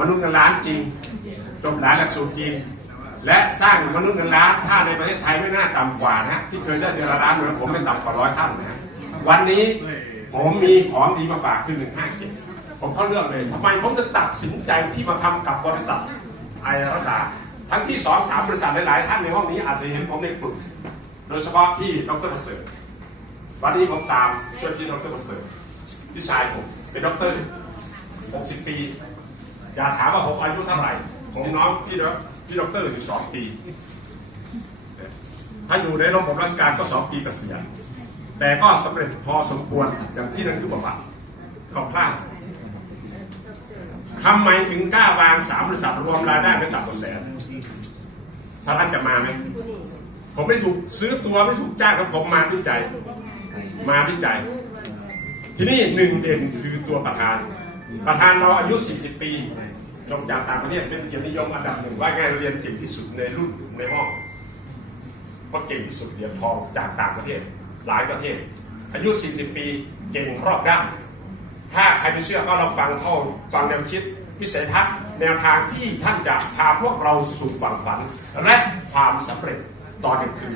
มนุษย์เงินล้านจริงจบหลายหลักสูตรจริง และสร้างมนุษย์เงินล้านถ้าในประเทศไทยไม่น่าต่ำกว่านะที่เคยได้เดือนละล้านเหมือนผมไม่ต่ำกว่าร้อยท่านนะวันนี้ผมมีของดีมาฝากคือหนึ่งห้าเจ็ดผมเขาเลือกเลยทำไมผมถึงตัดสินใจที่มาทำกับบริษัทไอรัดาทั้งที่สองสามบริษัทหลาย ๆ ท่านในห้องนี้อาจจะเห็นผมในกลุ่มโดยเฉพาะที่ดรประเสริฐวันนี้ผมตามช่วยพี่ดรประเสริฐพี่ชายผมเป็นด็อกเตอร์ 60 ปี อย่าถามว่าผมอายุเท่าไหร่ ผมน้องพี่ดอกพี่ด็อกเตอร์อยู่สองปี ถ้าอยู่ในระบบราชการก็สองปีเกษียณแต่ก็สำเร็จพอสมควรอย่างที่นั่นคือประวัติก็พลาดทำไมถึงกล้าวางสามบริษัทรวมรายได้ไม่ต่ำกว่าแสนถ้าท่านจะมาไหมผมไม่ถูกซื้อตัวไม่ถูกจ้างครับผมมาด้วยใจ มาด้วยใจ ที่นี่หนึ่งเด่นคือตัวประธาน ประธานเราอายุ 40 ปีจบจากต่างประเทศเป็นเกียรตินิยมอันดับหนึ่งว่างานเรียนเก่งที่สุดในรุ่นในห้องเพราะเก่งที่สุดเหรียญทองจากต่างประเทศหลายประเทศ อายุ 40 ปีเก่งรอบด้านถ้าใครไม่เชื่อก็ลองฟังเข้าฟังแนวคิดวิสัยทัศน์แนวทางที่ท่านจะพาพวกเราสู่ฝั่งฝัน และความสำเร็จตอนกลางคืน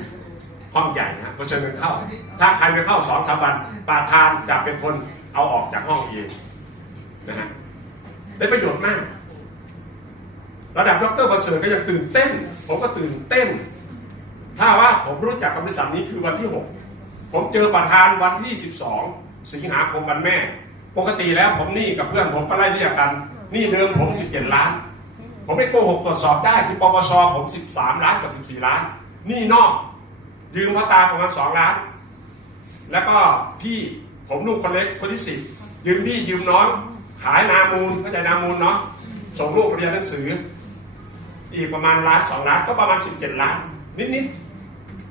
ห้องใหญ่นะเพราะฉะนั้นเข้า ถ้าใครไม่เข้าสองสามวันประธานจะเป็นคนเอาออกจากห้องเอง นะฮะได้ประโยชน์มาก ระดับดรประเสริฐก็ยังตื่นเต้น ผมก็ตื่นเต้น ถ้าว่าผมรู้จักกับบริษัทนี้คือวันที่ 6 ผมเจอประธานวันที่ 12 สิงหาคมวันแม่ ปกติแล้วผมนี่กับเพื่อนผมก็ไล่เรียกกันนี่เดิมผม 17 ล้าน ผมไม่โกหกตรวจสอบได้ที่ปปชผม 13 ล้านกับ 14 ล้าน นี่นอก ยืมพ่อตาประมาณ2ล้าน แล้วก็พี่ผมลูกคนเล็กคนที่สิบยืมพี่ยืมน้อง ขายนามูลเข้าใจนามูลเนาะส่งลูกเรียนหนังสือ อีกประมาณล้านสองล้านก็ประมาณ 17 ล้าน นิด